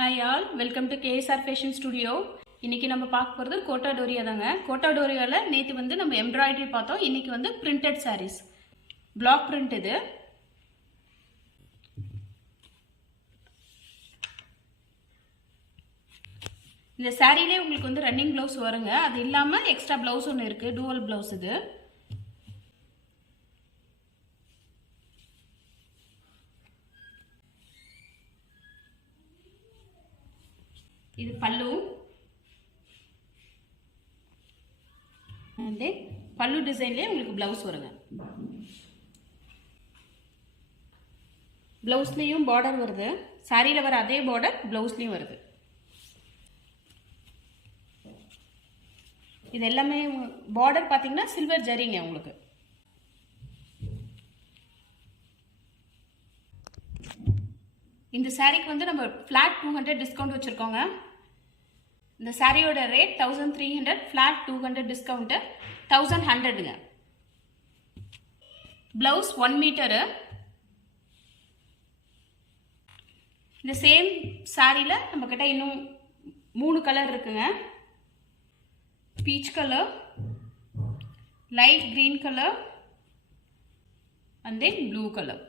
Hi all, welcome to KSR Fashion Studio. இன்னைக்கு நம்ம பார்க்க போறது கோட்டா டோரியா தாங்க. கோட்டா டோரியால நேத்து வந்து நம்ம எம்ப்ராய்டரி பார்த்தோம். இன்னைக்கு வந்து printed sarees. Block print இது. இந்த சாரியிலே உங்களுக்கு வந்து ரன்னிங் ப்ளவுஸ் வருங்க. அது இல்லாம எக்ஸ்ட்ரா ப்ளவுஸ் ஒன்னு இருக்கு. டூவல் ப்ளவுஸ் இது. இது பல்லு and பல்லு டிசைன்லயே உங்களுக்கு ப்ளவுஸ் வருங்க. ப்ளவுஸ்லயும் border வருது. சாரியில வர அதே border ப்ளவுஸ்லயும் வருது. இது எல்லாமே border பாத்தீங்கன்னா சில்வர் ஜரிங்க உங்களுக்கு. இந்த சாரிக்கு வந்து நம்ம flat 200 டிஸ்கவுண்ட் வச்சிருக்கோங்க. இந்த சாரியோட ரேட் 1300 flat 200 டிஸ்கவுண்ட் 1100ங்க. Blouse 1 metre. இந்த சேம் சாரியில நம்ம கிட்ட இன்னும் 3 கலர் இருக்குங்க. Peach colour, light green colour and then blue colour.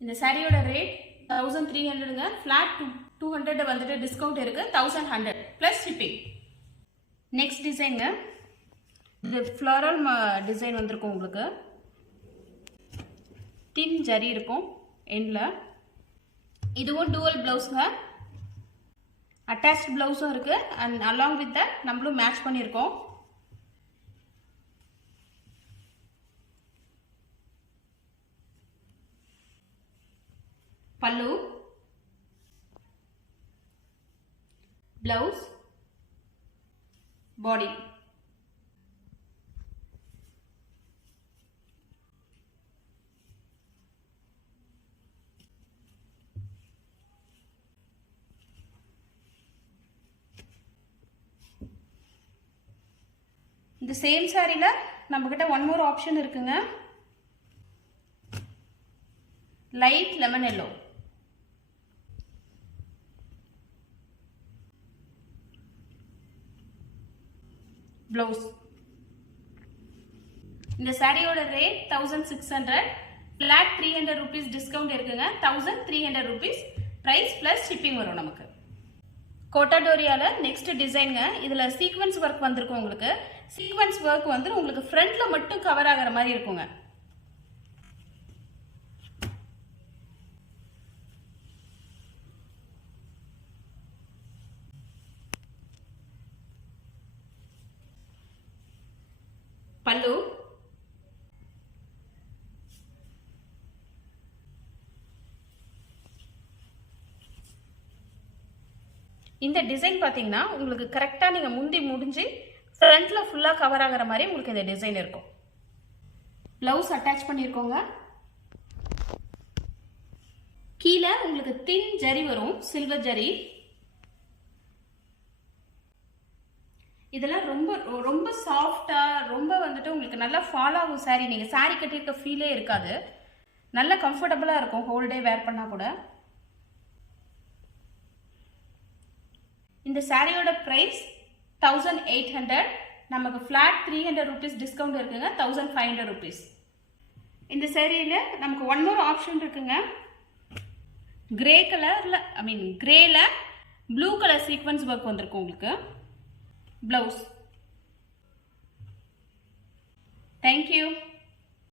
இந்த சாரியோட ரேட் 1300ங்க. flat 200 வந்துட்டு டிஸ்கவுண்ட் இருக்கு 1100 plus shipping. நெக்ஸ்ட் டிசைன்ங்க. இது ஃப்ளோரல் டிசைன் வந்திருக்கும் உங்களுக்கு. தின் ஜரி இருக்கும் எண்ட்ல. இதுவும் டூவல் ப்ளவுஸ்ங்க. அட்டாச்ட் ப்ளவுஸும் இருக்கு அண்ட் அலாங் வித் தட் நம்மளும் மேட்ச் பண்ணியிருக்கோம். பல்லு, blouse, body. இந்த சேம் சாரியில நம்ம கிட்ட ஒன் மோர் ஆப்ஷன் இருக்குங்க. Light lemon yellow. ப்ளவுஸ். இந்த சாரியோட ரேட் 1600 flat 300 rupees டிஸ்கவுண்ட் இருக்குங்க. 1300 rupees பிரைஸ் பிளஸ் ஷிப்பிங் வரும் நமக்கு. கோட்டா டோரியால நெக்ஸ்ட் டிசைன்ங்க. இதுல சீக்வென்ஸ் ஒர்க் வந்திருக்கும் உங்களுக்கு. சீக்வென்ஸ் ஒர்க் வந்து உங்களுக்கு ஃப்ரண்ட்ல மட்டும் கவர் ஆகிற மாதிரி இருக்குங்க. பல்லு, இந்த டிசைன் பாத்தீங்கன்னா உங்களுக்கு கரெக்டா நீங்க முந்தி முடிஞ்சு ஃப்ரண்ட்ல ஃபுல்லா கவர் ஆகிற மாதிரி உங்களுக்கு இந்த டிசைன் இருக்கும். ப்ளவுஸ் அட்டாச் பண்ணிருக்கோங்க. கீழே உங்களுக்கு தின் ஜரி வரும், சில்வர் ஜரி. இதெல்லாம் ரொம்ப ரொம்ப சாஃப்டா, ரொம்ப வந்துட்டு உங்களுக்கு நல்லா ஃபாலோ ஆகும் சாரி. நீங்க சாரி கட்டியிருக்க ஃபீலே இருக்காது. நல்ல கம்ஃபர்டபுளா இருக்கும் ஹோல் டே வேர் பண்ணா கூட. இந்த சாரியோட பிரைஸ் 1800. நமக்கு flat 300 rupees டிஸ்கவுண்ட் இருக்குங்க. 1500 rupees. இந்த சாரியில நமக்கு ஒன் மோர் ஆப்ஷன் இருக்குங்க. கிரே கலர்ல கிரேல ப்ளூ கலர் சீக்வென்ஸ் ஒர்க் வந்திருக்கும் உங்களுக்கு. Blouse. Thank you.